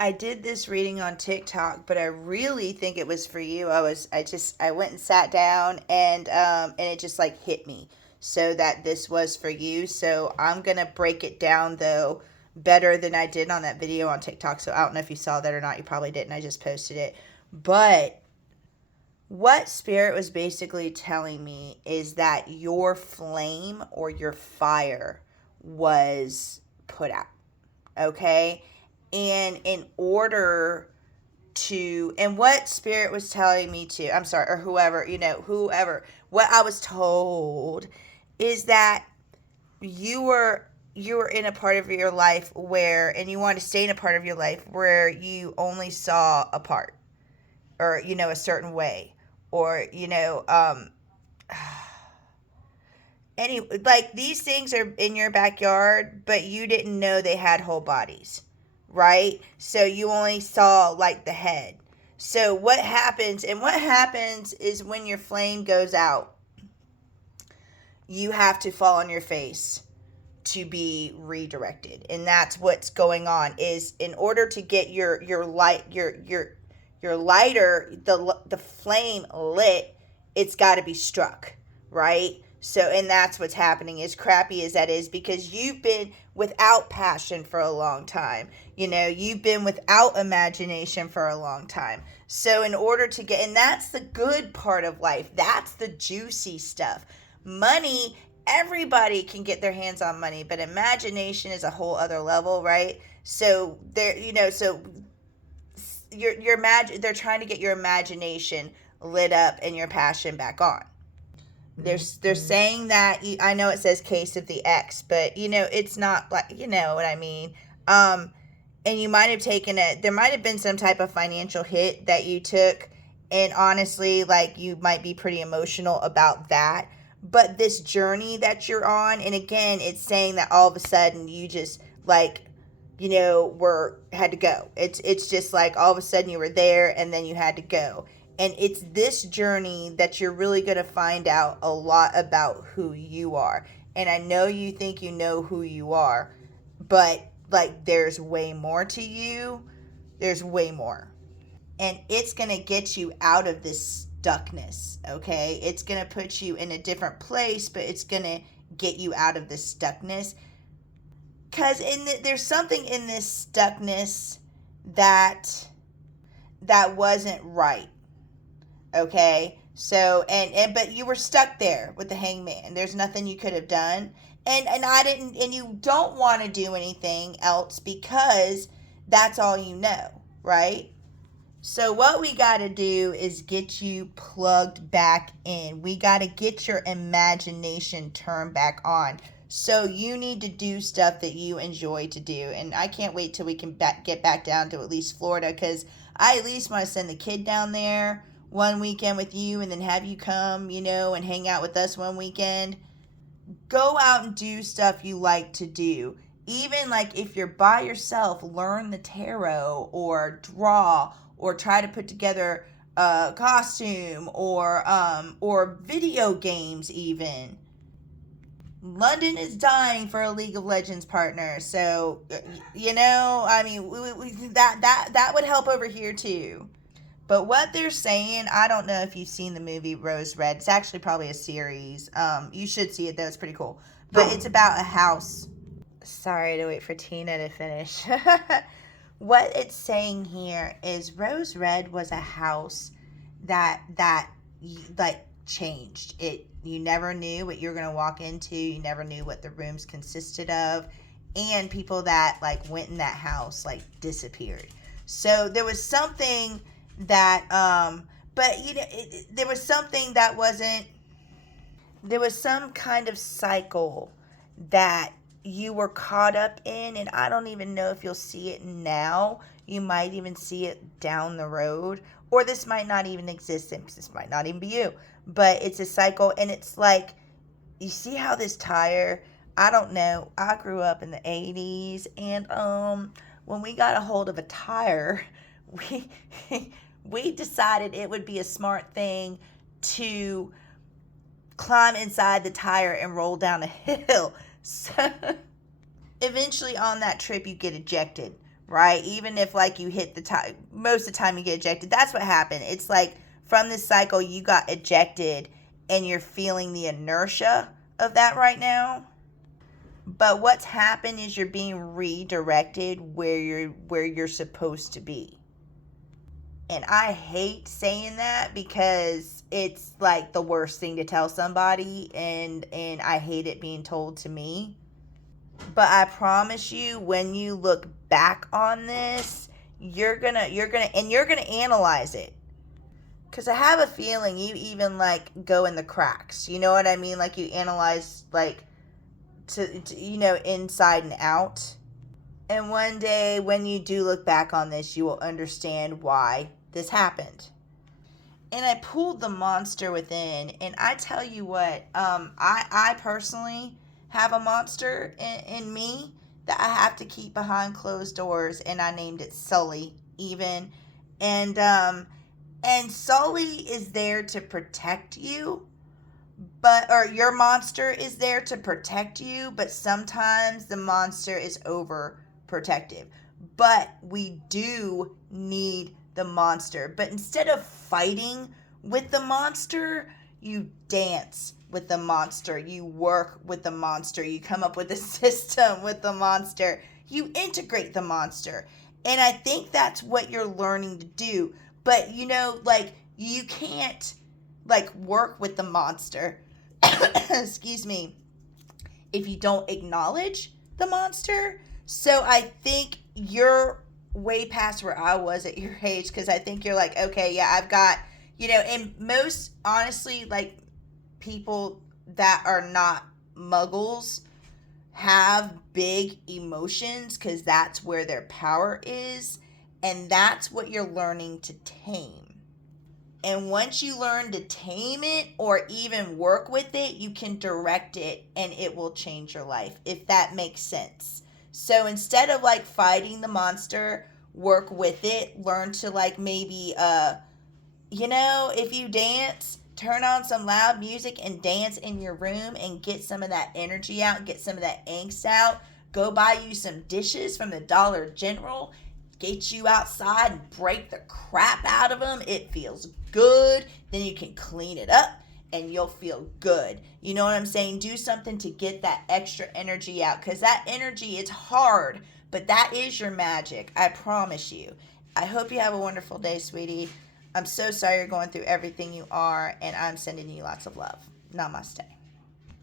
I did this reading on TikTok, but I really think it was for you. I went and sat down and it just like hit me so that this was for you. So I'm going to break it down though better than I did on that video on TikTok. So I don't know if you saw that or not. You probably didn't. I just posted it. But what Spirit was basically telling me is that your flame or your fire was put out. Okay? And in order to, and what Spirit was telling me to, I'm sorry, or whoever, whoever, what I was told is that you were you were in a part of your life where, and you wanted to stay in a part of your life where you only saw a part, or a certain way, or any, like, these things are in your backyard, but you didn't know they had whole bodies, right? So you only saw like the head. So what happens is when your flame goes out, you have to fall on your face to be redirected. And that's what's going on, is in order to get your light, your lighter, the flame lit, it's got to be struck, right? So, and that's what's happening, as crappy as that is, because you've been without passion for a long time. You've been without imagination for a long time. So in order to get, and that's the good part of life, that's the juicy stuff. Money, everybody can get their hands on money, but imagination is a whole other level, right? So there, so they're trying to get your imagination lit up and your passion back on. They're saying that, I know it says case of the X, but it's not, like, you know what I mean. And you might have there might have been some type of financial hit that you took, and honestly, like, you might be pretty emotional about that. But this journey that you're on, and again, it's saying that all of a sudden you just, like, had to go. It's just like all of a sudden you were there and then you had to go. And it's this journey that you're really going to find out a lot about who you are. And I know you think you know who you are, but like, there's way more to you. There's way more. And it's going to get you out of this stuckness, okay? It's going to put you in a different place, but it's going to get you out of this stuckness. Because there's something in this stuckness that wasn't right, okay? So, but you were stuck there with the hangman. There's nothing you could have done. And I didn't, and you don't want to do anything else because that's all you know, right? So what we got to do is get you plugged back in. We got to get your imagination turned back on. So you need to do stuff that you enjoy to do. And I can't wait till we can get back down to at least Florida, because I at least want to send the kid down there one weekend with you, and then have you come, and hang out with us one weekend. Go out and do stuff you like to do. Even like if you're by yourself, learn the tarot or draw or try to put together a costume or video games even. London is dying for a League of Legends partner, so I mean, that would help over here too. But what they're saying, I don't know if you've seen the movie Rose Red. It's actually probably a series. You should see it though; it's pretty cool. But it's about a house. Sorry to wait for Tina to finish. What it's saying here is Rose Red was a house that like changed it. You never knew what you were gonna walk into. You never knew what the rooms consisted of, and people that like went in that house like disappeared. So there was something that but there was something that wasn't, there was some kind of cycle that you were caught up in, and I don't even know if you'll see it now. You might even see it down the road, or this might not even exist, and this might not even be you, but it's a cycle. And it's like, you see how this tire, I don't know, I grew up in the 80s, and when we got a hold of a tire, we we decided it would be a smart thing to climb inside the tire and roll down a hill. So eventually on that trip you get ejected, right? Even if like you hit the time, most of the time you get ejected. That's what happened. It's like from this cycle you got ejected and you're feeling the inertia of that right now. But what's happened is you're being redirected where you're supposed to be. And I hate saying that because it's like the worst thing to tell somebody, and I hate it being told to me. But I promise you, when you look back on this, you're gonna analyze it. Cause I have a feeling you even like go in the cracks. You know what I mean? Like you analyze like to inside and out. And one day when you do look back on this, you will understand why this happened. And I pulled the monster within, and I tell you what, I personally have a monster in me that I have to keep behind closed doors, and I named it Sully even. And Sully is there to protect you, or your monster is there to protect you, but sometimes the monster is overprotective. But we do need the monster. But instead of fighting with the monster, you dance with the monster. You work with the monster. You come up with a system with the monster. You integrate the monster. And I think that's what you're learning to do. But like you can't like work with the monster excuse me, if you don't acknowledge the monster. So I think you're way past where I was at your age, because I think you're like, okay, yeah, I've got, and most honestly, like people that are not muggles have big emotions because that's where their power is, and that's what you're learning to tame. And once you learn to tame it or even work with it, you can direct it and it will change your life, if that makes sense. So instead of like fighting the monster, work with it. Learn to like maybe, if you dance, turn on some loud music and dance in your room and get some of that energy out, get some of that angst out. Go buy you some dishes from the Dollar General. Get you outside and break the crap out of them. It feels good. Then you can clean it up and you'll feel good. You know what I'm saying? Do something to get that extra energy out, because that energy is hard, but that is your magic. I promise you. I hope you have a wonderful day, sweetie. I'm so sorry you're going through everything you are, and I'm sending you lots of love. Namaste.